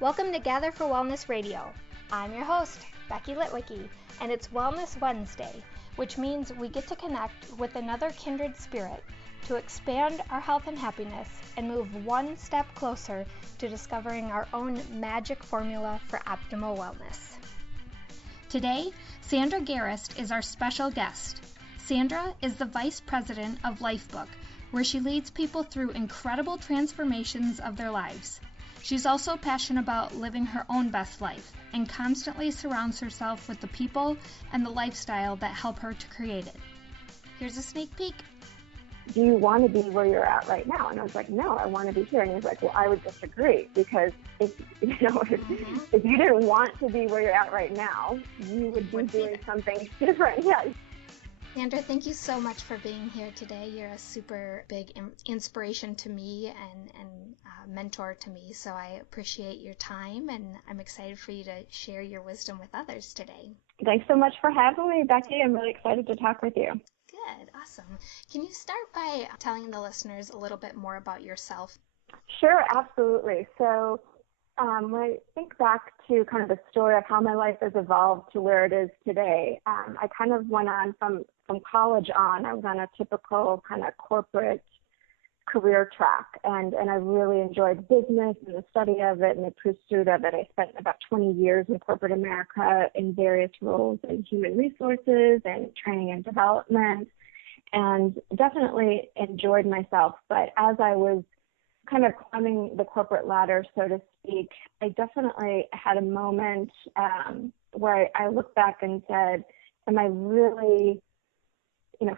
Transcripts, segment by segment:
Welcome to Gather for Wellness Radio. I'm your host, Becky Litwicki, and it's Wellness Wednesday, which means we get to connect with another kindred spirit to expand our health and happiness and move one step closer to discovering our own magic formula for optimal wellness. Today, Sandra Garest is our special guest. Sandra is the Vice President of Lifebook, where she leads people through incredible transformations of their lives. She's also passionate about living her own best life and constantly surrounds herself with the people and the lifestyle that help her to create it. Here's a sneak peek. Do you want to be where you're at right now? And I was like, no, I want to be here. And he was like, well, I would disagree, because if you didn't want to be where you're at right now, you would be doing something different. Yeah. Sandra, thank you so much for being here today. You're a super big inspiration to me and mentor to me, so I appreciate your time, and I'm excited for you to share your wisdom with others today. Thanks so much for having me, Becky. I'm really excited to talk with you. Good, awesome. Can you start by telling the listeners a little bit more about yourself? Sure, absolutely. So when I think back to kind of the story of how my life has evolved to where it is today, I kind of went on from college on. I was on a typical kind of corporate career track, and I really enjoyed business and the study of it and the pursuit of it. I spent about 20 years in corporate America in various roles in human resources and training and development, and definitely enjoyed myself. But as I was kind of climbing the corporate ladder, so to speak, I definitely had a moment where I looked back and said, am I really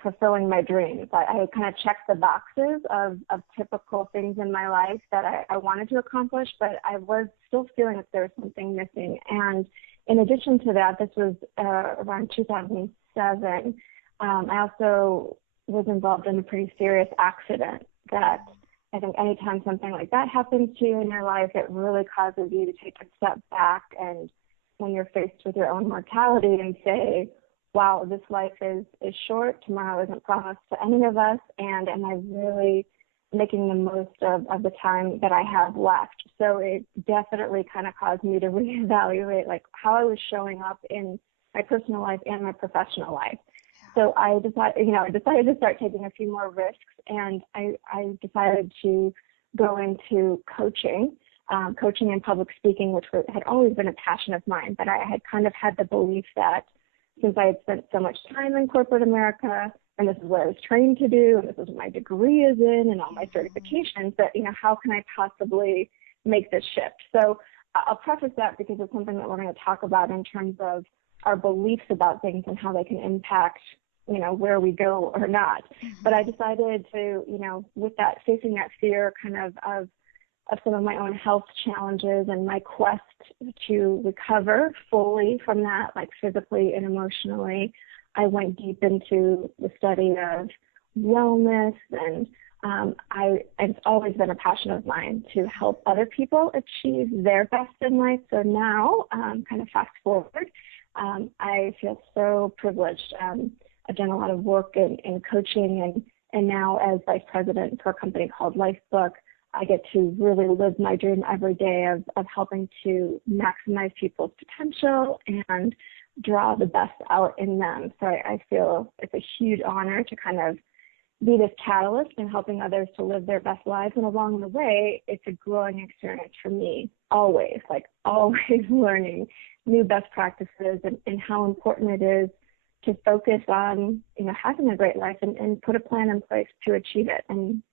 fulfilling my dreams? I kind of checked the boxes of typical things in my life that I wanted to accomplish, but I was still feeling that there was something missing. And in addition to that, this was around 2007, I also was involved in a pretty serious accident that I think anytime something like that happens to you in your life, it really causes you to take a step back, and when you're faced with your own mortality, and say, wow, this life is short, tomorrow isn't promised to any of us, and am I really making the most of the time that I have left? So it definitely kind of caused me to reevaluate how I was showing up in my personal life and my professional life. So I decided to start taking a few more risks, and I decided to go into coaching and public speaking, which had always been a passion of mine. But I had kind of had the belief that since I had spent so much time in corporate America, and this is what I was trained to do, and this is what my degree is in, and all my certifications, that, how can I possibly make this shift? So I'll preface that because it's something that we're going to talk about in terms of our beliefs about things and how they can impact, where we go or not. But I decided to, with that, facing that fear kind of some of my own health challenges and my quest to recover fully from that, physically and emotionally, I went deep into the study of wellness, and it's always been a passion of mine to help other people achieve their best in life. So now, kind of fast forward, I feel so privileged. I've done a lot of work in coaching, and now as vice president for a company called Lifebook, I get to really live my dream every day of helping to maximize people's potential and draw the best out in them. So I feel it's a huge honor to kind of be this catalyst in helping others to live their best lives. And along the way, it's a growing experience for me, always learning new best practices and how important it is to focus on, having a great life and put a plan in place to achieve it. And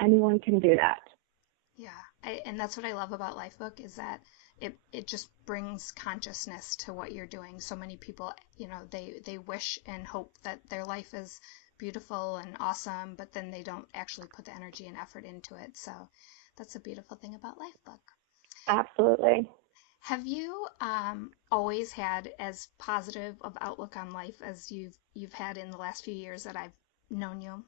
anyone can do that. Yeah, and that's what I love about Lifebook, is that it just brings consciousness to what you're doing. So many people, they wish and hope that their life is beautiful and awesome, but then they don't actually put the energy and effort into it. So that's a beautiful thing about Lifebook. Absolutely. Have you always had as positive of outlook on life as you've had in the last few years that I've known you?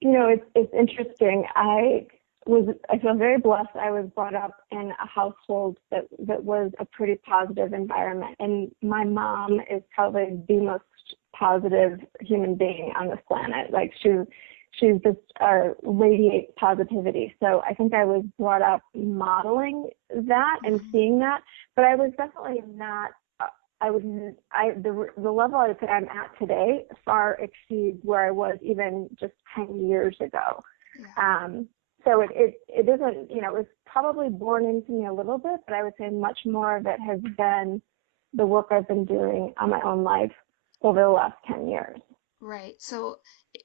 It's interesting. I feel very blessed. I was brought up in a household that was a pretty positive environment, and my mom is probably the most positive human being on this planet. she's just radiates positivity. So I think I was brought up modeling that and seeing that, but I was definitely not. The level I would say I'm at today far exceeds where I was even just 10 years ago. Yeah. So it isn't, it was probably born into me a little bit, but I would say much more of it has been the work I've been doing on my own life over the last 10 years. Right. So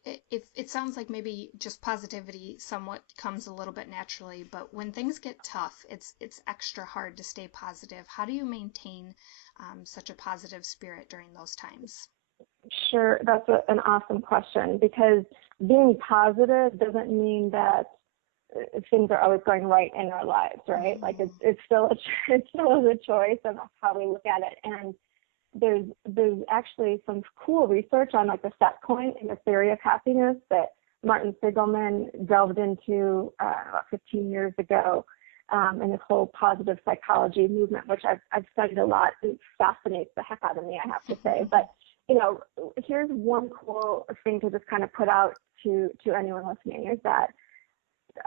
if it sounds like maybe just positivity somewhat comes a little bit naturally, but when things get tough, it's extra hard to stay positive. How do you maintain such a positive spirit during those times? Sure, that's an awesome question, because being positive doesn't mean that things are always going right in our lives, right? Like it's still it still is a choice of how we look at it. And there's actually some cool research on like the set point and the theory of happiness that Martin Seligman delved into about 15 years ago, and this whole positive psychology movement, which I've studied a lot. It fascinates the heck out of me, I have to say. But here's one cool thing to just kind of put out to anyone listening, is that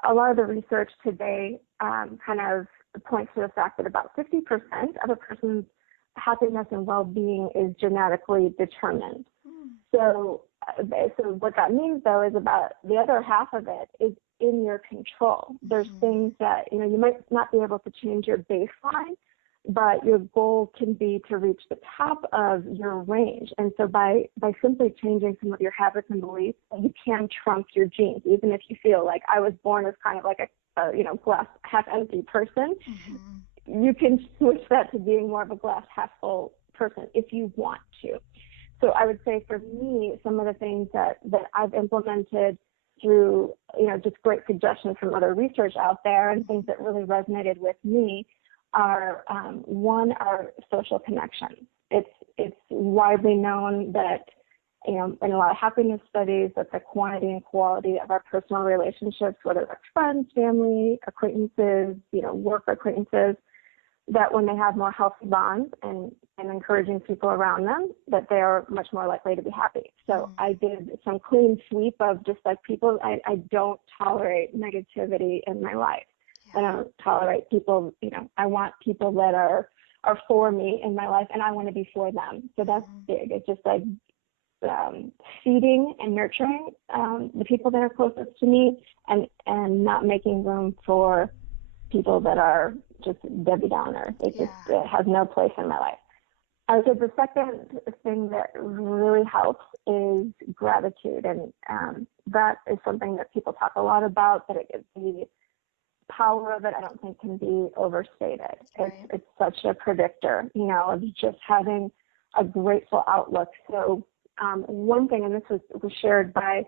a lot of the research today kind of points to the fact that about 50% of a person's happiness and well-being is genetically determined. So what that means, though, is about the other half of it is in your control. There's things that, you might not be able to change your baseline, but your goal can be to reach the top of your range. And so by simply changing some of your habits and beliefs, you can trump your genes. Even if you feel like I was born as kind of like a glass half empty person, you can switch that to being more of a glass half full person if you want to. So I would say for me, some of the things that I've implemented through, just great suggestions from other research out there and things that really resonated with me are, one, are social connections. It's widely known that, in a lot of happiness studies, that the quantity and quality of our personal relationships, whether it's friends, family, acquaintances, work acquaintances, that when they have more healthy bonds and encouraging people around them, that they are much more likely to be happy. So I did some clean sweep of just like people, I don't tolerate negativity in my life. I don't tolerate people, I want people that are for me in my life, and I want to be for them. So that's big. It's just like feeding and nurturing the people that are closest to me, and not making room for people that are just Debbie Downer. It has no place in my life. So the second thing that really helps is gratitude, and that is something that people talk a lot about, but the power of it, I don't think, can be overstated. Right. It's such a predictor, of just having a grateful outlook. So one thing, and this was shared by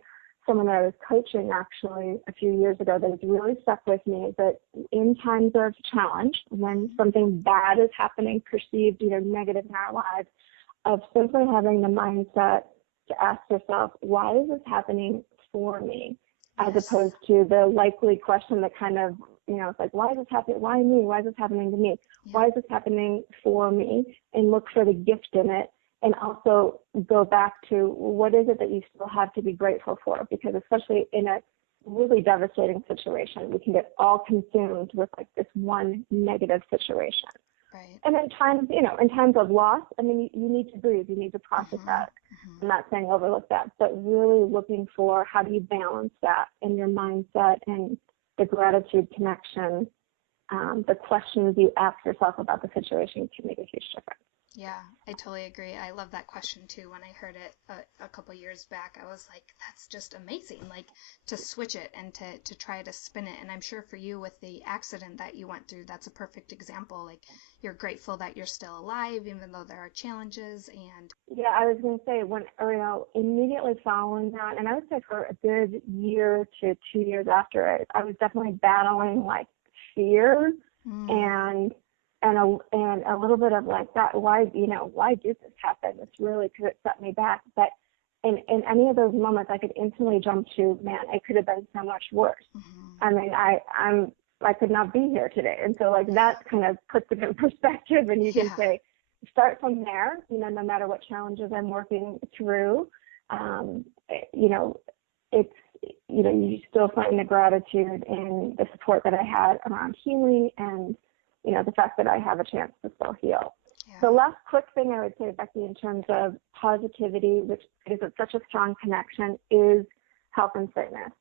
someone that I was coaching actually a few years ago, that has really stuck with me, is that in times of challenge, when something bad is happening, perceived negative in our lives, of simply having the mindset to ask yourself, why is this happening for me? As opposed to the likely question that kind of, it's like, why is this happening? Why me? Why is this happening to me? Why is this happening for me? And look for the gift in it. And also go back to what is it that you still have to be grateful for? Because especially in a really devastating situation, we can get all consumed with like this one negative situation. Right. And in times of loss, you need to breathe. You need to process that. I'm not saying overlook that, but really looking for how do you balance that in your mindset and the gratitude connection, the questions you ask yourself about the situation can make a huge difference. Yeah, I totally agree. I love that question too. When I heard it a couple years back, I was like, that's just amazing. Like to switch it and to try to spin it. And I'm sure for you with the accident that you went through, that's a perfect example. Like you're grateful that you're still alive, even though there are challenges. And yeah, I was going to say immediately following that, and I would say for a good year to 2 years after it, I was definitely battling like fear and a little bit of like that, why did this happen? This really could have set me back. But in any of those moments, I could instantly jump to, man, it could have been so much worse. I could not be here today. And so like that kind of puts it in perspective, and you can say, start from there, no matter what challenges I'm working through. you still find the gratitude in the support that I had around healing and, the fact that I have a chance to still heal. Yeah. The last quick thing I would say, Becky, in terms of positivity, which is such a strong connection, is health and fitness.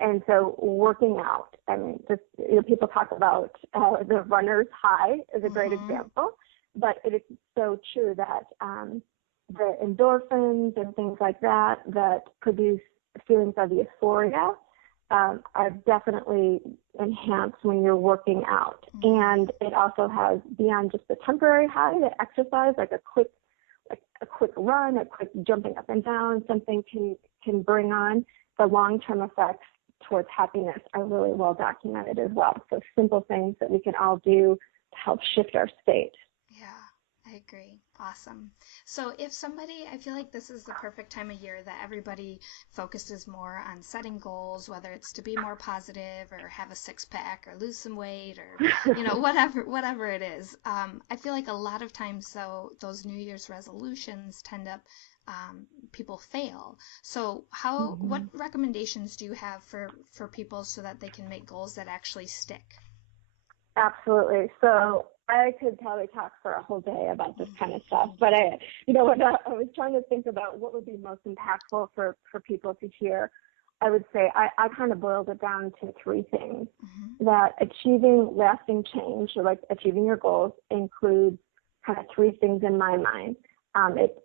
And so working out, I mean, just, people talk about the runner's high is a great example, but it is so true that the endorphins and things like that produce feelings of euphoria are definitely enhanced when you're working out. And it also has, beyond just the temporary high, the exercise, like a quick run, a quick jumping up and down, something can bring on. The long-term effects towards happiness are really well documented as well. So simple things that we can all do to help shift our state. Yeah, I agree. Awesome. So if somebody, I feel like this is the perfect time of year that everybody focuses more on setting goals, whether it's to be more positive or have a six-pack or lose some weight or, whatever it is. I feel like a lot of times, though, those New Year's resolutions tend to people fail. So what recommendations do you have for people so that they can make goals that actually stick? Absolutely. So I could probably talk for a whole day about this kind of stuff, but I was trying to think about what would be most impactful for people to hear. I would say I kind of boiled it down to three things. That achieving lasting change, or like achieving your goals, includes kind of three things in my mind.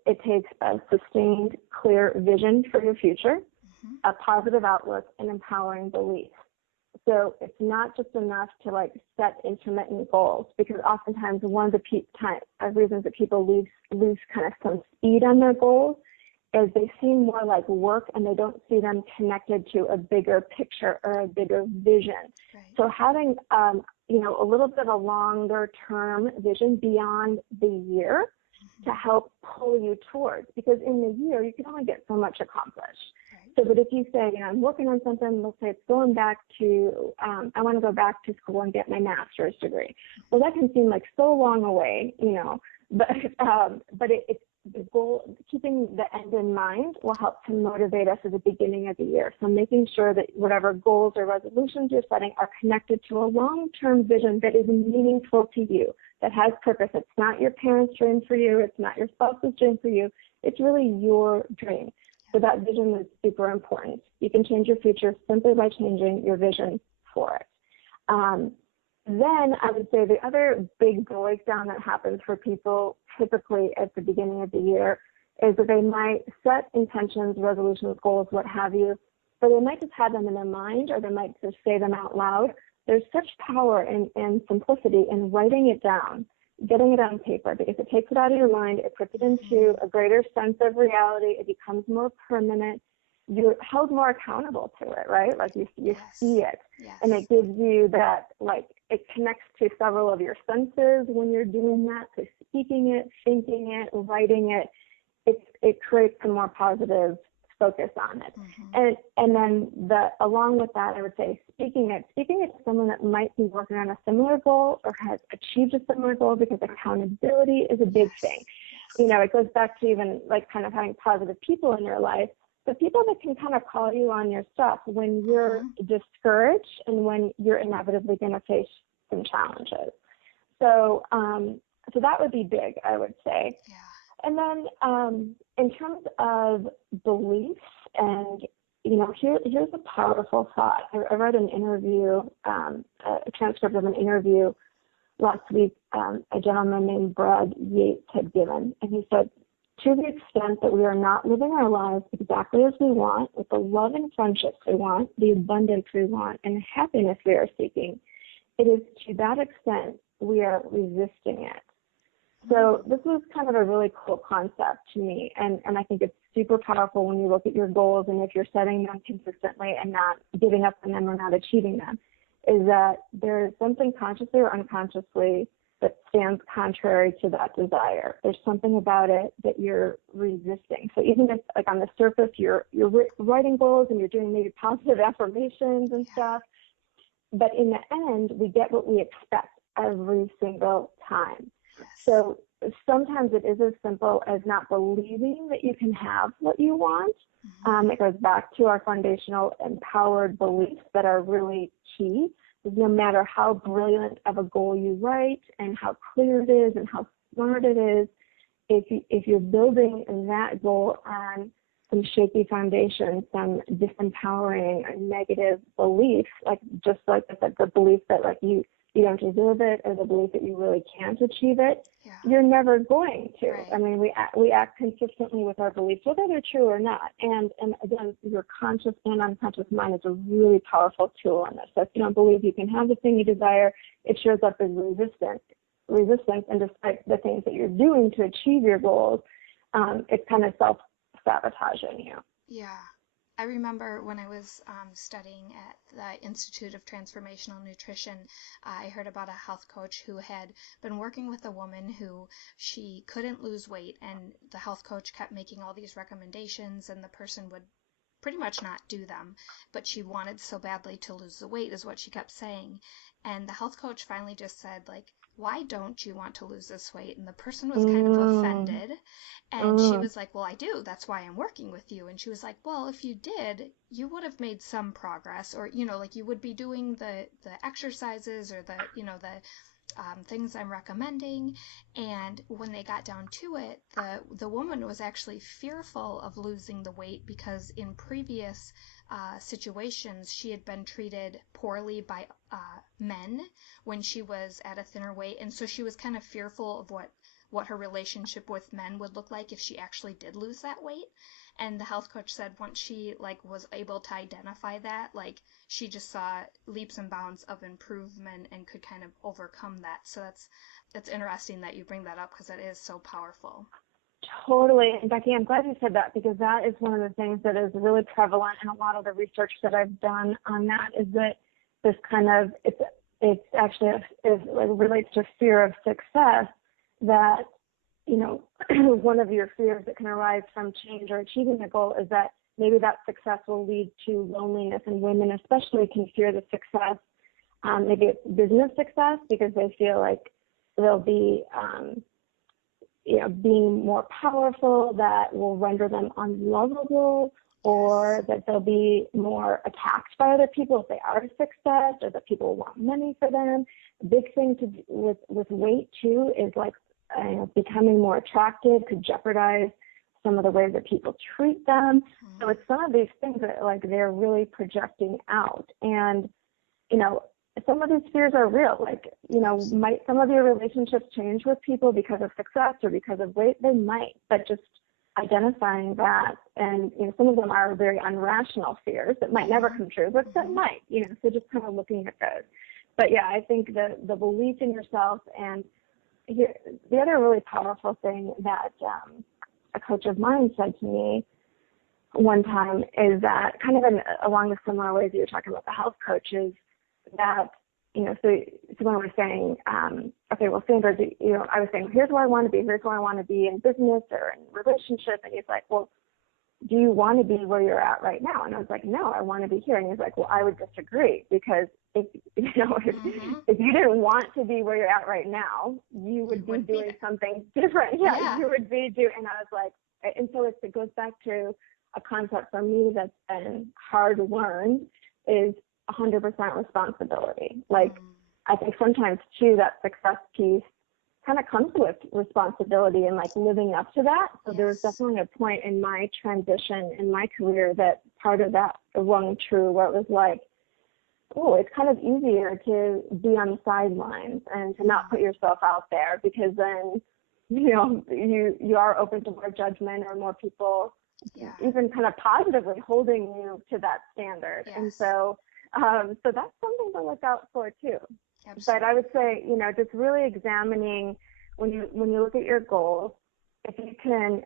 It takes a sustained, clear vision for your future, a positive outlook, and empowering beliefs. So it's not just enough to set intermittent goals, because oftentimes one of the reasons that people lose kind of some speed on their goals is they seem more like work and they don't see them connected to a bigger picture or a bigger vision. Right. So having a little bit of a longer term vision beyond the year to help pull you towards, because in the year you can only get so much accomplished. So, but if you say, I'm working on something, let's say it's going back to, I want to go back to school and get my master's degree. Well, that can seem like so long away, but it's the goal, keeping the end in mind will help to motivate us at the beginning of the year. So making sure that whatever goals or resolutions you're setting are connected to a long-term vision that is meaningful to you, that has purpose. It's not your parents' dream for you. It's not your spouse's dream for you. It's really your dream. So that vision is super important. You can change your future simply by changing your vision for it. Then I would say the other big breakdown that happens for people typically at the beginning of the year is that they might set intentions, resolutions, goals, what have you, but they might just have them in their mind, or they might just say them out loud. There's such power and simplicity in writing it down, getting it on paper, because it takes it out of your mind, it puts it into a greater sense of reality, it becomes more permanent, you're held more accountable to it, right? Like you see it, and it gives you that, it connects to several of your senses when you're doing that. So speaking it, thinking it, writing it, it creates a more positive focus on it. And then along with that, I would say speaking it to someone that might be working on a similar goal or has achieved a similar goal, because accountability is a big thing. It goes back to even kind of having positive people in your life, the people that can kind of call you on your stuff when you're discouraged and when you're inevitably going to face some challenges. So that would be big, I would say. Yeah. And then in terms of beliefs, and here's a powerful thought. I read an interview, a transcript of an interview last week. A gentleman named Brad Yates had given, and he said, to the extent that we are not living our lives exactly as we want, with the love and friendships we want, the abundance we want, and the happiness we are seeking, it is to that extent we are resisting it. So this is kind of a really cool concept to me, and I think it's super powerful when you look at your goals, and if you're setting them consistently and not giving up on them or not achieving them, is that there is something consciously or unconsciously that stands contrary to that desire. There's something about it that you're resisting. So even if, on the surface, you're writing goals and you're doing maybe positive affirmations and stuff, but in the end, we get what we expect every single time. So sometimes it is as simple as not believing that you can have what you want. It goes back to our foundational empowered beliefs that are really key. No matter how brilliant of a goal you write and how clear it is and how smart it is, if you're building that goal on some shaky foundation, some disempowering or negative beliefs, like just like the belief that like you don't deserve it, or the belief that you really can't achieve it, you're never going to. Right. I mean, we act consistently with our beliefs, whether they're true or not. And again, your conscious and unconscious mind is a really powerful tool on this. So if you don't believe you can have the thing you desire, it shows up as resistance. And despite the things that you're doing to achieve your goals, it's kind of self-sabotaging you. Yeah. I remember when I was studying at the Institute of Transformational Nutrition, I heard about a health coach who had been working with a woman who she couldn't lose weight, and the health coach kept making all these recommendations, and the person would pretty much not do them, but she wanted so badly to lose the weight is what she kept saying. And the health coach finally just said, like, why don't you want to lose this weight? And the person was kind of offended. And she was like, well, I do. That's why I'm working with you. And she was like, well, if you did, you would have made some progress, or, you know, like you would be doing the exercises or the, you know, the things I'm recommending. And when they got down to it, the woman was actually fearful of losing the weight because in previous situations she had been treated poorly by men when she was at a thinner weight, and so she was kind of fearful of what her relationship with men would look like if she actually did lose that weight. And the health coach said once she like was able to identify that, like she just saw leaps and bounds of improvement and could kind of overcome that. So that's interesting that you bring that up because it is so powerful. Totally. And Becky, I'm glad you said that, because that is one of the things that is really prevalent in a lot of the research that I've done on that, is that this kind of, it's actually, it relates to fear of success, that, you know, one of your fears that can arise from change or achieving a goal is that maybe that success will lead to loneliness, and women especially can fear the success. Maybe it's business success because they feel like they'll be, you know, being more powerful that will render them unlovable, or that they'll be more attacked by other people if they are a success, or that people want money for them. A big thing to do with weight too is like becoming more attractive could jeopardize some of the ways that people treat them. So it's some of these things that like they're really projecting out. And, you know, some of these fears are real. Like, you know, might some of your relationships change with people because of success or because of weight? They might, but just identifying that, and, you know, some of them are very unrational fears that might never come true, but that might, you know, so just kind of looking at those. But yeah, I think the belief in yourself, and here, the other really powerful thing that a coach of mine said to me one time is that, kind of along the similar ways that you're talking about the health coaches, that, you know, so when I was saying, okay, well, Sandra, you know, I was saying, here's where I want to be, here's where I want to be in business or in relationship, and he's like, well, do you want to be where you're at right now? And I was like, no, I want to be here. And he's like, well, I would disagree, because if you didn't want to be where you're at right now, you would be doing something different. Yeah, you would be doing. And I was like, and so it goes back to a concept for me that's been hard learned, is 100% responsibility. Like, I think sometimes too that success piece kind of comes with responsibility and like living up to that. So there was definitely a point in my transition in my career that part of that rung true, where it was like, oh, it's kind of easier to be on the sidelines and to not put yourself out there, because then, you know, you are open to more judgment or more people even kind of positively holding you to that standard. And so so that's something to look out for too. Absolutely. But I would say, you know, just really examining when you look at your goals, if you can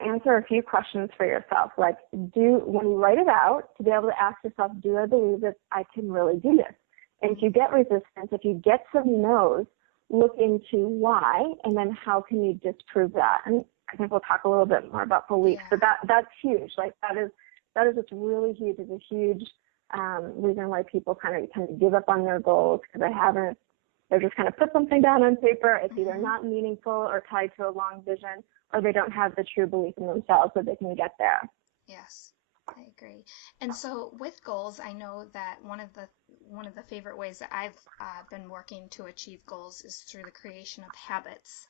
answer a few questions for yourself, like when you write it out, to be able to ask yourself, do I believe that I can really do this? And if you get resistance, if you get some no's, look into why, and then how can you disprove that? And I think we'll talk a little bit more about beliefs, but that's huge. Like that is just really huge. It's a huge reason why people kind of give up on their goals, because they They're just kind of put something down on paper. It's either not meaningful or tied to a long vision, or they don't have the true belief in themselves that they can get there. Yes, I agree. And so with goals, I know that one of the favorite ways that I've been working to achieve goals is through the creation of habits.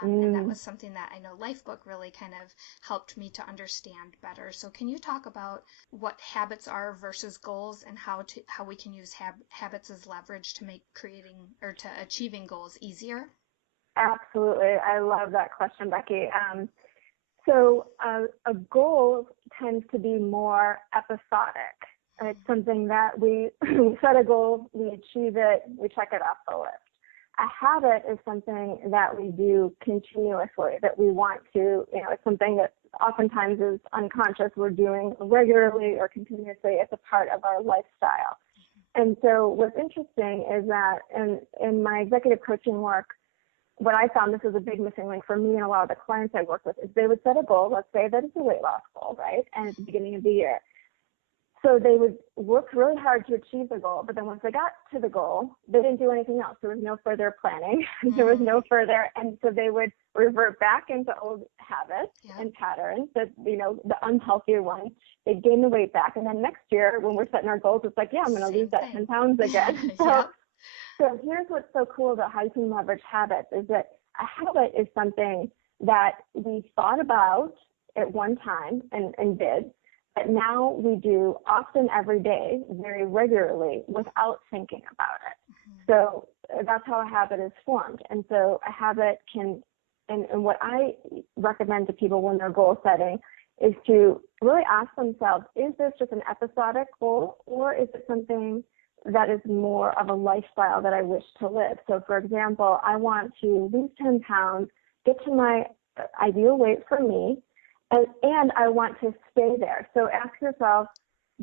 And that was something that I know Lifebook really kind of helped me to understand better. So can you talk about what habits are versus goals, and how we can use habits as leverage to make creating or to achieving goals easier? Absolutely. I love that question, Becky. So a goal tends to be more episodic. It's something that we set a goal, we achieve it, we check it off the list. A habit is something that we do continuously, that we want to, it's something that oftentimes is unconscious. We're doing regularly or continuously. It's a part of our lifestyle. And so what's interesting is that in my executive coaching work, what I found, this is a big missing link for me and a lot of the clients I work with, is they would set a goal. Let's say that it's a weight loss goal, right? And it's the beginning of the year. So they would work really hard to achieve the goal, but then once they got to the goal, they didn't do anything else. There was no further planning. There was no further, and so they would revert back into old habits and patterns, that, the unhealthier ones. They'd gain the weight back, and then next year when we're setting our goals, it's like, I'm going to lose that 10 pounds again. So here's what's so cool about how you can leverage habits, is that a habit is something that we thought about at one time and did, but now we do often every day, very regularly, without thinking about it. So that's how a habit is formed. And so a habit can, and what I recommend to people when they're goal setting is to really ask themselves, is this just an episodic goal, or is it something that is more of a lifestyle that I wish to live? So for example, I want to lose 10 pounds, get to my ideal weight for me, and I want to stay there. So ask yourself,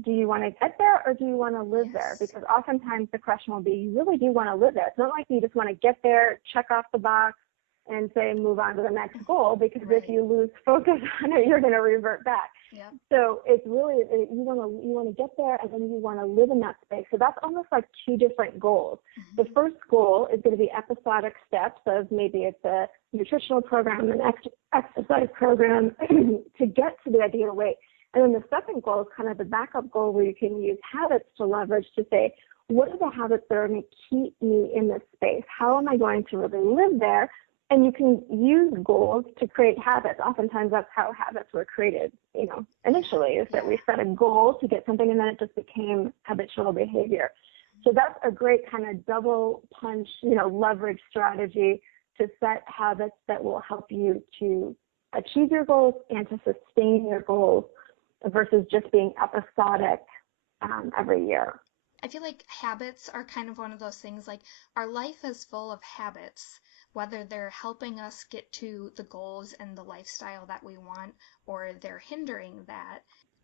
do you want to get there, or do you want to live there? Because oftentimes the question will be, you really do want to live there. It's not like you just want to get there, check off the box, and say move on to the next goal, because if you lose focus on it, you're going to revert back. So it's really, you want to get there, and then you want to live in that space. So that's almost like two different goals. The first goal is going to be episodic steps of, maybe it's a nutritional program, an exercise program to get to the ideal weight. And then the second goal is kind of the backup goal, where you can use habits to leverage to say, what are the habits that are going to keep me in this space? How am I going to really live there? And you can use goals to create habits. Oftentimes that's how habits were created, initially, is that we set a goal to get something, and then it just became habitual behavior. So that's a great kind of double punch, leverage strategy to set habits that will help you to achieve your goals and to sustain your goals, versus just being episodic every year. I feel like habits are kind of one of those things, like our life is full of habits, whether they're helping us get to the goals and the lifestyle that we want, or they're hindering that.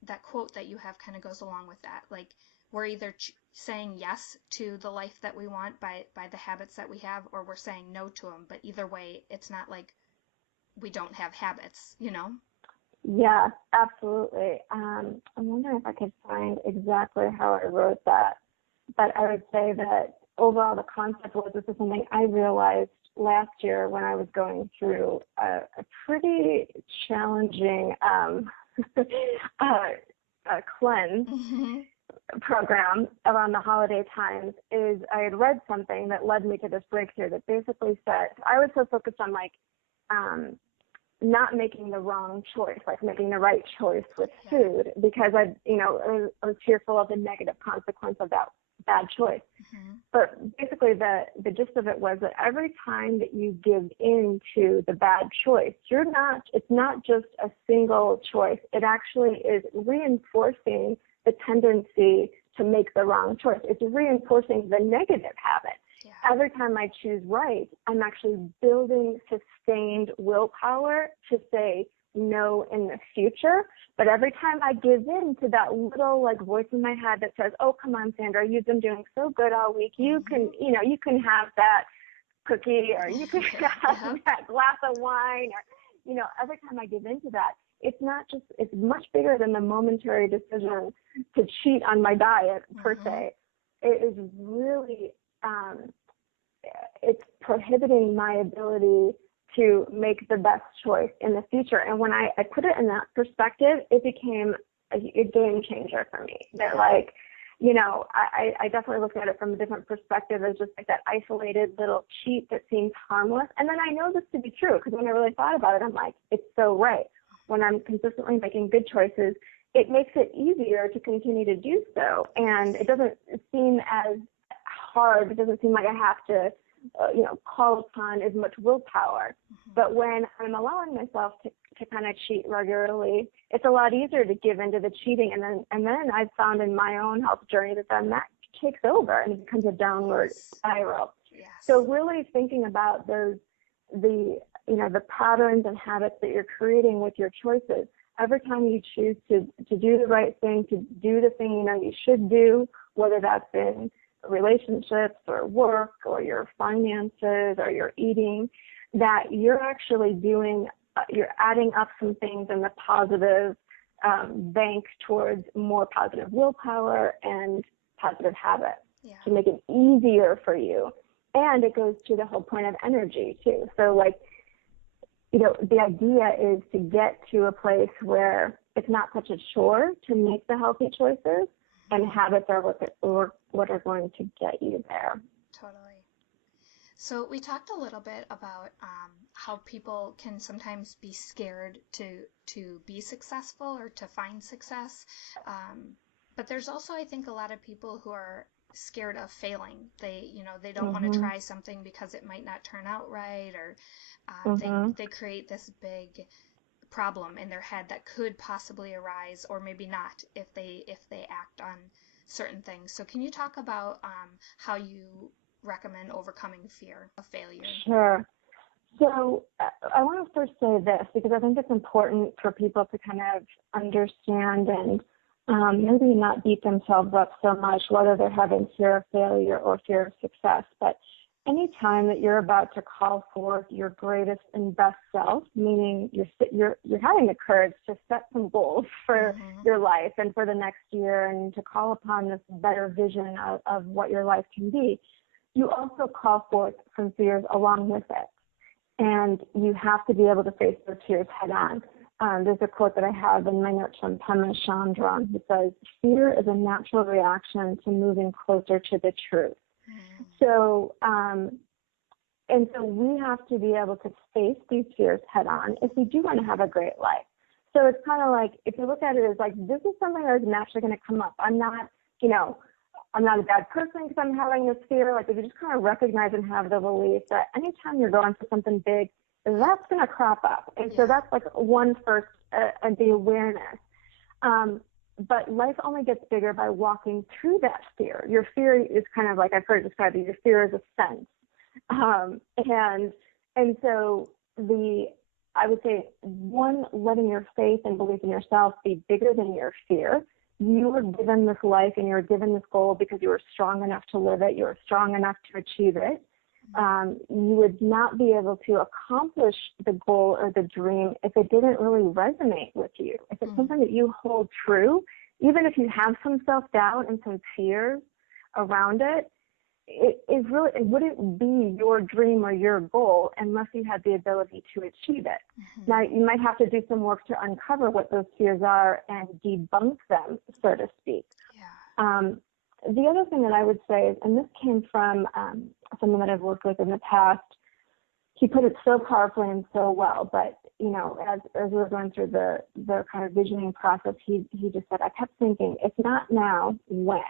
That quote that you have kind of goes along with that. Like, we're either saying yes to the life that we want by the habits that we have, or we're saying no to them. But either way, it's not like we don't have habits, Yeah, absolutely. I'm wondering if I could find exactly how I wrote that. But I would say that overall the concept was, this is something I realized last year when I was going through a pretty challenging cleanse program around the holiday times, is I had read something that led me to this breakthrough that basically said, I was so focused on not making the wrong choice, like making the right choice with food, because I was fearful of the negative consequence of that bad choice. But basically the gist of it was that every time that you give in to the bad choice, it's not just a single choice. It actually is reinforcing the tendency to make the wrong choice. It's reinforcing the negative habit. Every time I choose right, I'm actually building sustained willpower to say no in the future. But every time I give in to that little voice in my head that says, oh, come on, Sandra, you've been doing so good all week. You can, you can have that cookie, or you can have that glass of wine, or, every time I give into that, it's much bigger than the momentary decision to cheat on my diet per se. It is really prohibiting my ability to make the best choice in the future. And when I put it in that perspective, it became a game changer for me. That like, you know, I definitely looked at it from a different perspective as just like that isolated little cheat that seems harmless. And then I know this to be true because when I really thought about it, I'm like, it's so right. When I'm consistently making good choices, it makes it easier to continue to do so. And it doesn't seem as hard. It doesn't seem like I have to, call upon as much willpower. But when I'm allowing myself to kind of cheat regularly, it's a lot easier to give into the cheating. And then I've found in my own health journey that then that takes over and it becomes a downward spiral. Yes. So really thinking about the patterns and habits that you're creating with your choices. Every time you choose to do the right thing, to do the thing you know you should do, whether that's in relationships or work or your finances or your eating, that you're actually doing, you're adding up some things in the positive bank towards more positive willpower and positive habits to make it easier for you. And it goes to the whole point of energy too. So like, the idea is to get to a place where it's not such a chore to make the healthy choices, and habits are what are going to get you there. Totally. So we talked a little bit about how people can sometimes be scared to be successful or to find success. But there's also, I think, a lot of people who are scared of failing. They don't want to try something because it might not turn out right, or they create this big problem in their head that could possibly arise, or maybe not, if they act on certain things. So can you talk about how you recommend overcoming fear of failure? Sure. So I want to first say this because I think it's important for people to kind of understand and maybe not beat themselves up so much, whether they're having fear of failure or fear of success. But any time that you're about to call forth your greatest and best self, meaning you're having the courage to set some goals for your life and for the next year, and to call upon this better vision of what your life can be, you also call forth some fears along with it. And you have to be able to face those fears head on. There's a quote that I have in my notes from Sandra Garest who says, "Fear is a natural reaction to moving closer to the truth." So, and so we have to be able to face these fears head on if we do want to have a great life. So it's kind of like, if you look at it as like, this is something that's naturally going to come up. I'm not a bad person because I'm having this fear. Like, if you just kind of recognize and have the belief that anytime you're going for something big, that's going to crop up. And so that's like one first, the awareness. But life only gets bigger by walking through that fear. Your fear is kind of like, I've heard it described, your fear is a sense. And so I would say, one, letting your faith and belief in yourself be bigger than your fear. You were given this life and you were given this goal because you were strong enough to live it. You were strong enough to achieve it. You would not be able to accomplish the goal or the dream if it didn't really resonate with you. If it's something that you hold true, even if you have some self-doubt and some fears around it, it wouldn't be your dream or your goal unless you had the ability to achieve it. Now, you might have to do some work to uncover what those fears are and debunk them, so to speak. The other thing that I would say is, and this came from someone that I've worked with in the past, he put it so powerfully and so well, but, as we were going through the kind of visioning process, he just said, I kept thinking, if not now, when?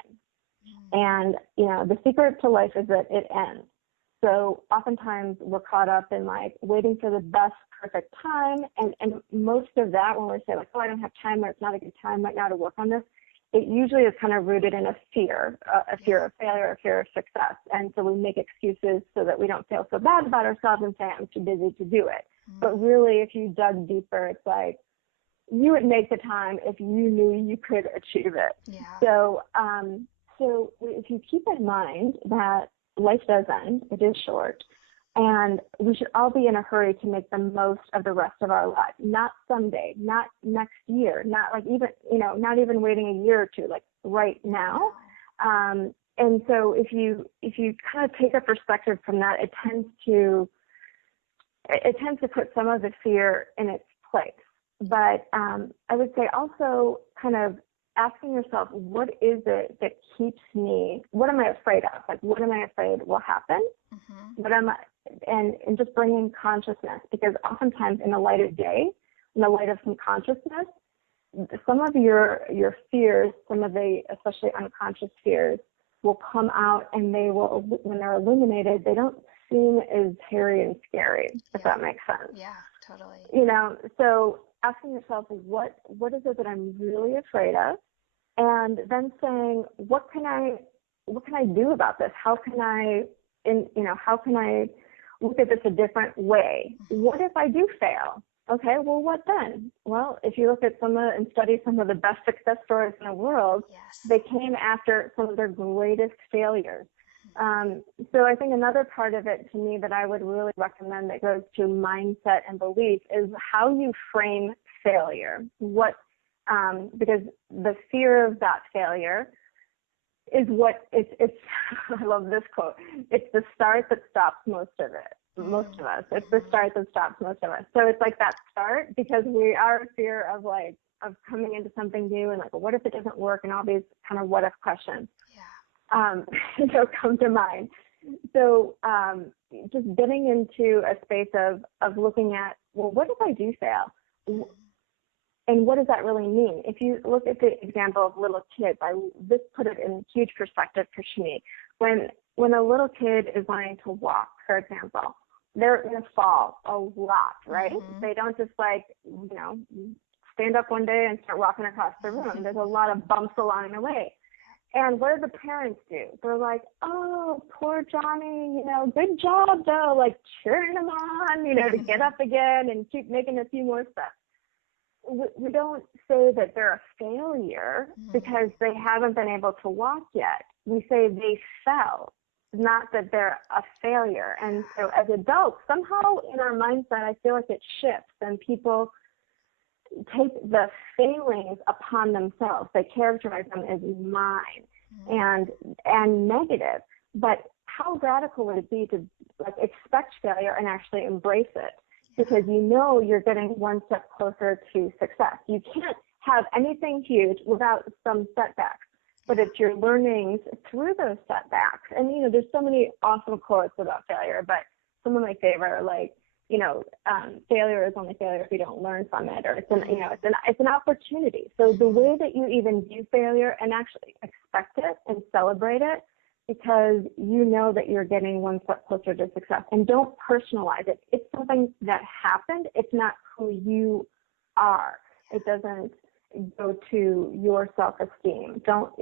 And, the secret to life is that it ends. So oftentimes we're caught up in like waiting for the best perfect time. And most of that, when we say like, oh, I don't have time, or it's not a good time right now to work on this, it usually is kind of rooted in a fear of failure, a fear of success. And so we make excuses so that we don't feel so bad about ourselves and say, I'm too busy to do it. But really, if you dug deeper, it's like, you would make the time if you knew you could achieve it. So if you keep in mind that life does end, it is short, and we should all be in a hurry to make the most of the rest of our lives. Not someday, not next year, not like even, not even waiting a year or two, like right now. And so if you kind of take a perspective from that, it tends to put some of the fear in its place. But I would say also kind of asking yourself, what is it that keeps me, what am I afraid of? Like, what am I afraid will happen? What am I, and just bringing consciousness, because oftentimes in the light of day, in the light of some consciousness, some of your fears, some of the especially unconscious fears, will come out, and they will, when they're illuminated, they don't seem as hairy and scary, if that makes sense. Yeah, totally. You know, so asking yourself, what is it that I'm really afraid of? And then saying, what can I do about this? How can I look at this a different way? What if I do fail? Okay, well, what then? Well, if you look at and study some of the best success stories in the world, they came after some of their greatest failures. So I think another part of it to me that I would really recommend that goes to mindset and belief is how you frame failure. Because the fear of that failure is it's I love this quote. It's the start that stops most of us. It's the start that stops most of us. So it's like that start, because we are in fear of coming into something new and what if it doesn't work, and all these kind of what if questions come to mind. So just getting into a space of looking at, well, what if I do fail? And what does that really mean? If you look at the example of little kids, this put it in huge perspective for me. When a little kid is learning to walk, for example, they're going to fall a lot, right? They don't just stand up one day and start walking across the room. There's a lot of bumps along the way. And what do the parents do? They're like, oh, poor Johnny, good job though, cheering him on, to get up again and keep making a few more steps. We don't say that they're a failure because they haven't been able to walk yet. We say they fell, not that they're a failure. And so as adults, somehow in our mindset, I feel like it shifts, and people take the failings upon themselves. They characterize them as mine and negative. But how radical would it be to expect failure and actually embrace it? Because you're getting one step closer to success. You can't have anything huge without some setbacks, but it's your learnings through those setbacks. And, there's so many awesome quotes about failure, but some of my favorite are failure is only failure if you don't learn from it, or it's an opportunity. So the way that you even view failure and actually expect it and celebrate it, because that you're getting one step closer to success, and don't personalize it. It's something that happened. It's not who you are. It doesn't go to your self-esteem. Don't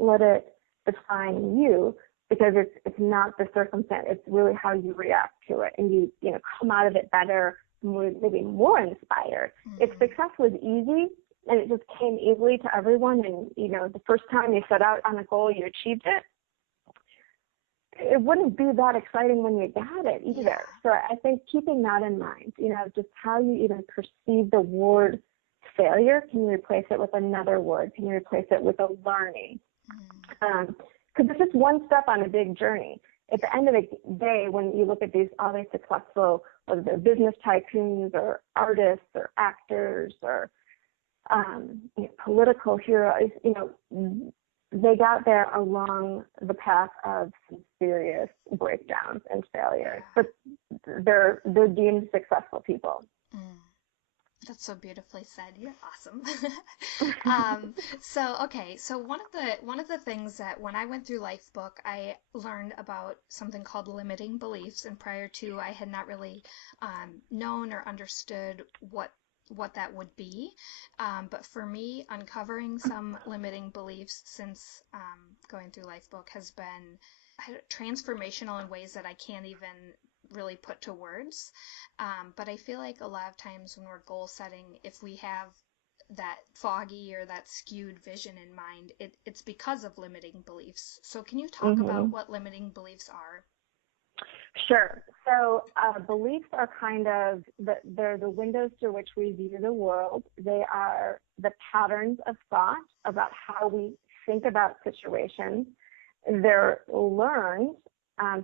let it define you, because it's not the circumstance. It's really how you react to it, and you come out of it better, maybe more inspired. If success was easy and it just came easily to everyone, and the first time you set out on a goal, you achieved it, it wouldn't be that exciting when you got it either. Yeah. So I think keeping that in mind, just how you even perceive the word failure, can you replace it with another word? Can you replace it with a learning? Because it's just one step on a big journey. At the end of the day, when you look at all these successful, whether they're business tycoons or artists or actors or political heroes, they got there along the path of some serious breakdowns and failures, but they're deemed successful people. That's so beautifully said. You're awesome. So one of the things that when I went through Lifebook, I learned about something called limiting beliefs, and prior to, I had not really known or understood what that would be. But for me, uncovering some limiting beliefs since going through Lifebook has been transformational in ways that I can't even really put to words. But I feel like a lot of times when we're goal setting, if we have that foggy or that skewed vision in mind, it's because of limiting beliefs. So can you talk about what limiting beliefs are? Sure. So beliefs are they're the windows through which we view the world. They are the patterns of thought about how we think about situations. they're learned.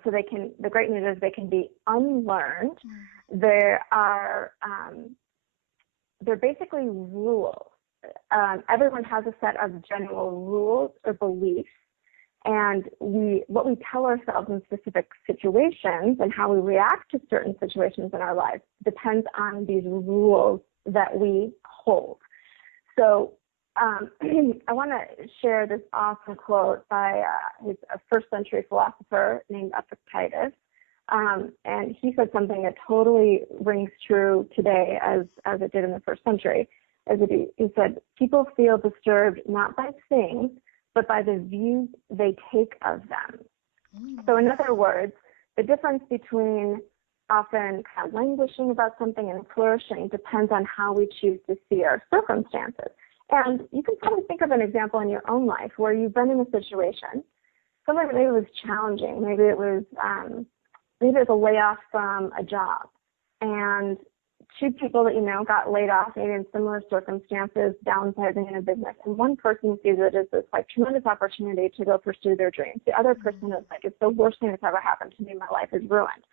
So the great news is they can be unlearned. There are, they're basically rules. Everyone has a set of general rules or beliefs, and what we tell ourselves in specific situations and how we react to certain situations in our lives depends on these rules that we hold. So I want to share this awesome quote by a first-century philosopher named Epictetus, and he said something that totally rings true today as it did in the first century. He said, "People feel disturbed not by things, but by the views they take of them." So in other words, the difference between often kind of languishing about something and flourishing depends on how we choose to see our circumstances. And you can probably think of an example in your own life where you've been in a situation, something that maybe was challenging. Maybe it was a layoff from a job, and two people that you know got laid off, maybe in similar circumstances, downsizing in a business, and one person sees it as this like tremendous opportunity to go pursue their dreams. The other person is like, it's the worst thing that's ever happened to me. My life is ruined.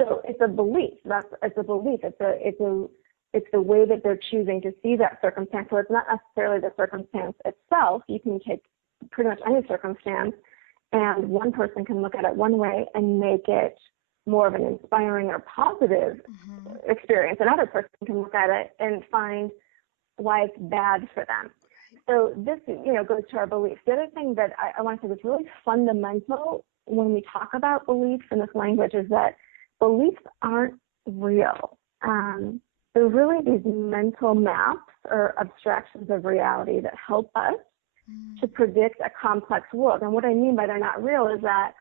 So it's a belief. It's a belief. It's the way that they're choosing to see that circumstance. So it's not necessarily the circumstance itself. You can take pretty much any circumstance, and one person can look at it one way and make it more of an inspiring or positive experience. Another person can look at it and find why it's bad for them. So this, goes to our beliefs. The other thing that I want to say that's really fundamental when we talk about beliefs in this language is that beliefs aren't real. They're really these mental maps or abstractions of reality that help us to predict a complex world. And what I mean by they're not real is that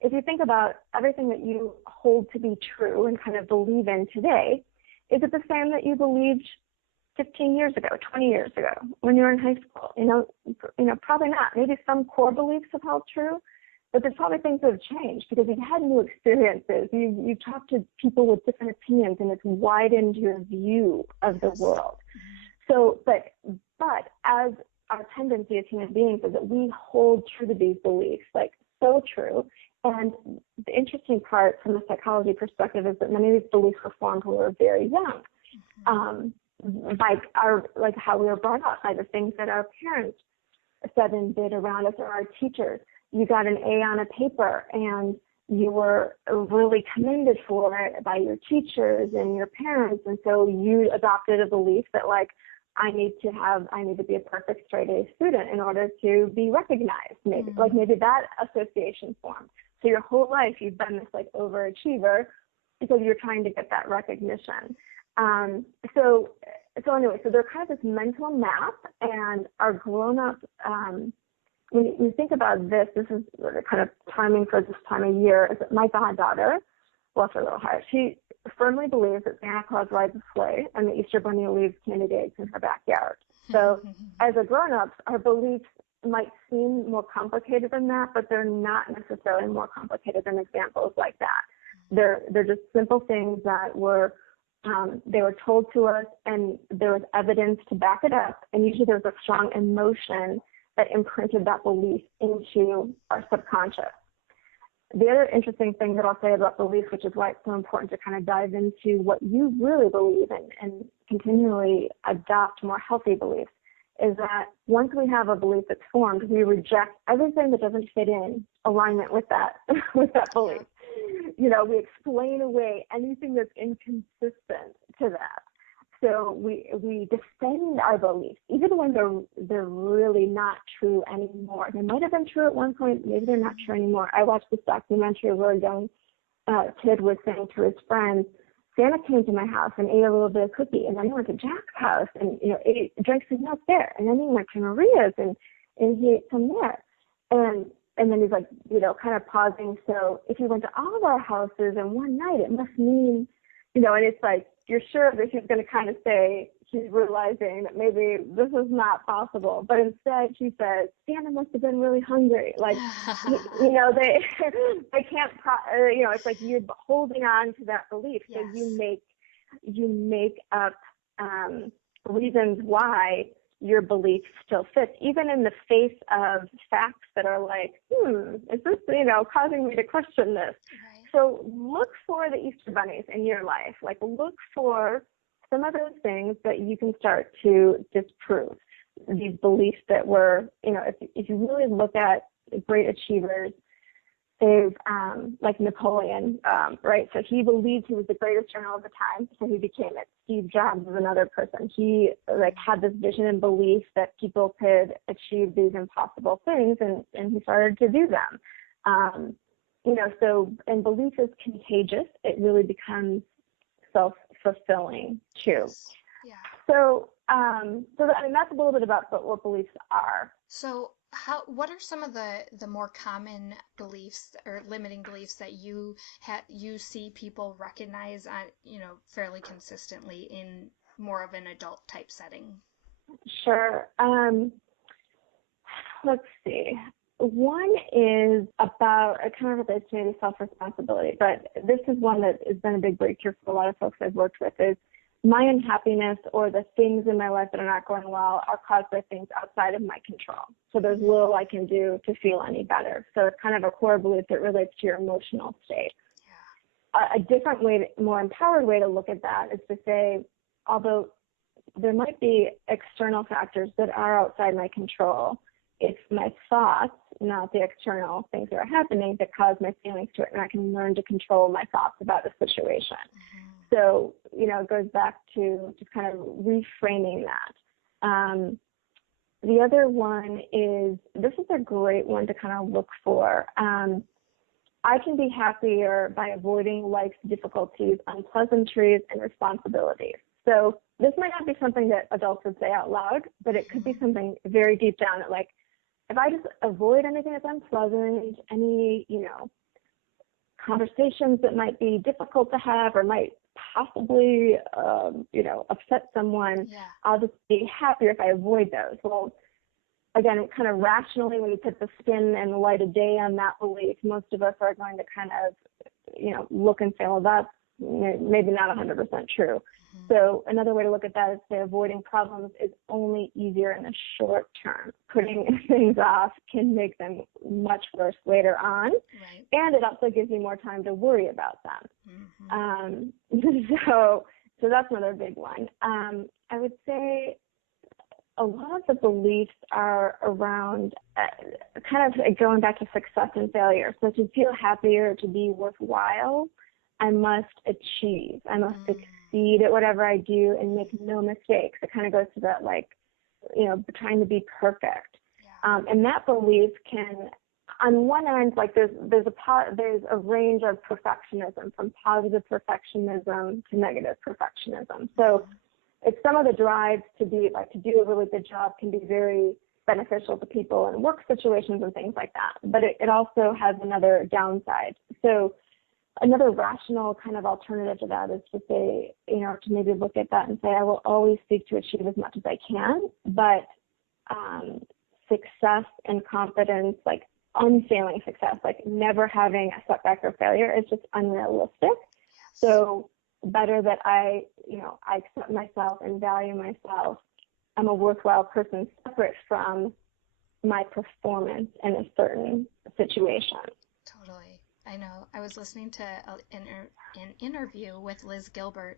if you think about everything that you hold to be true and kind of believe in today, is it the same that you believed 15 years ago, 20 years ago, when you were in high school? Probably not. Maybe some core beliefs have held true, but there's probably things that have changed because you've had new experiences. You've talked to people with different opinions, and it's widened your view of the world. So, but as our tendency as human beings is that we hold true to these beliefs, like so true. And the interesting part from a psychology perspective is that many of these beliefs were formed when we were very young, like how we were brought up, by the things that our parents said and did around us, or our teachers. You got an A on a paper and you were really commended for it by your teachers and your parents, and so you adopted a belief that like I need to be a perfect straight A student in order to be recognized. Maybe that association formed. So your whole life you've been this like overachiever because you're trying to get that recognition. So they're kind of this mental map, and our grown-up. When you think about this is kind of timing for this time of year. Is that my goddaughter, bless her little heart, she firmly believes that Santa Claus rides a sleigh and the Easter Bunny leaves candy eggs in her backyard. So as a grown-up, our beliefs might seem more complicated than that, but they're not necessarily more complicated than examples like that. They're just simple things that they were told to us, and there was evidence to back it up, and usually there's a strong emotion that imprinted that belief into our subconscious. The other interesting thing that I'll say about belief, which is why it's so important to kind of dive into what you really believe in and continually adopt more healthy beliefs, is that once we have a belief that's formed, we reject everything that doesn't fit in alignment with that belief. We explain away anything that's inconsistent to that. So we defend our beliefs, even when they're really not true anymore. They might have been true at one point, maybe they're not true anymore. I watched this documentary where a young kid was saying to his friends, Santa came to my house and ate a little bit of cookie, and then he went to Jack's house and drank some milk there, and then he went to Maria's and he ate some there. And then he's like, kind of pausing. So if he went to all of our houses in one night, it must mean, and it's like, you're sure that he's going to kind of say she's realizing that maybe this is not possible. But instead she says, Santa must have been really hungry. Like, they can't, it's like you're holding on to that belief. Yes. So you make up reasons why your belief still fits, even in the face of facts that are like, is this, causing me to question this? Right. So look for the Easter bunnies in your life. Like, look for some of those things that you can start to disprove. These beliefs that were, if you really look at great achievers, they've, like Napoleon, right? So he believed he was the greatest general of the time, so he became it. Steve Jobs was another person. He had this vision and belief that people could achieve these impossible things, and he started to do them. And belief is contagious. It really becomes self-fulfilling too. Yeah. So, that's a little bit about what beliefs are. So what are some of the more common beliefs or limiting beliefs that you see people recognize fairly consistently in more of an adult type setting? Sure. Let's see. One is about, it kind of relates to maybe self-responsibility, but this is one that has been a big breakthrough for a lot of folks I've worked with, is my unhappiness or the things in my life that are not going well are caused by things outside of my control. So there's little I can do to feel any better. So it's kind of a core belief that relates to your emotional state. Yeah. A different way, more empowered way to look at that is to say, although there might be external factors that are outside my control, it's my thoughts, not the external things that are happening, that cause my feelings to it, and I can learn to control my thoughts about the situation. Mm-hmm. So, it goes back to just kind of reframing that. The other one is, this is a great one to kind of look for. I can be happier by avoiding life's difficulties, unpleasantries, and responsibilities. So this might not be something that adults would say out loud, but it could be something very deep down that, like, if I just avoid anything that's unpleasant, any, conversations that might be difficult to have or might possibly, upset someone, yeah, I'll just be happier if I avoid those. Well, again, kind of rationally, when you put the spin and the light of day on that belief, most of us are going to kind of, look and say, well, that's maybe not 100% true. Mm-hmm. So another way to look at that is say avoiding problems is only easier in the short term. Putting things off can make them much worse later on. Right. And it also gives you more time to worry about them. Mm-hmm. So that's another big one. I would say a lot of the beliefs are around kind of going back to success and failure. So to feel happier, to be worthwhile, I must achieve. I must succeed at whatever I do and make no mistakes. It kind of goes to that, like, trying to be perfect. Yeah. And that belief can, on one end, like there's a range of perfectionism, from positive perfectionism to negative perfectionism. So it's some of the drives to do a really good job can be very beneficial to people in work situations and things like that. But it also has another downside. So another rational kind of alternative to that is to say, to maybe look at that and say, I will always seek to achieve as much as I can, but success and confidence, like unfailing success, like never having a setback or failure, is just unrealistic. Yes. So better that I accept myself and value myself. I'm a worthwhile person separate from my performance in a certain situation. Totally. I know. I was listening to an interview with Liz Gilbert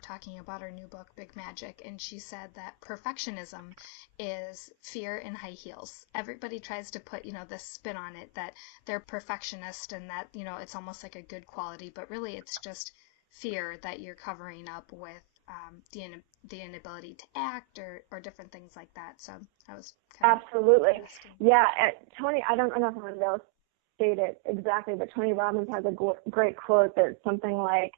talking about her new book, Big Magic, and she said that perfectionism is fear in high heels. Everybody tries to put, this spin on it, that they're perfectionist and that, it's almost like a good quality, but really it's just fear that you're covering up with the inability to act or different things like that. So I was kind absolutely. Yeah, Tony, I don't know if I'm going to state it exactly, but Tony Robbins has a great quote that's something like,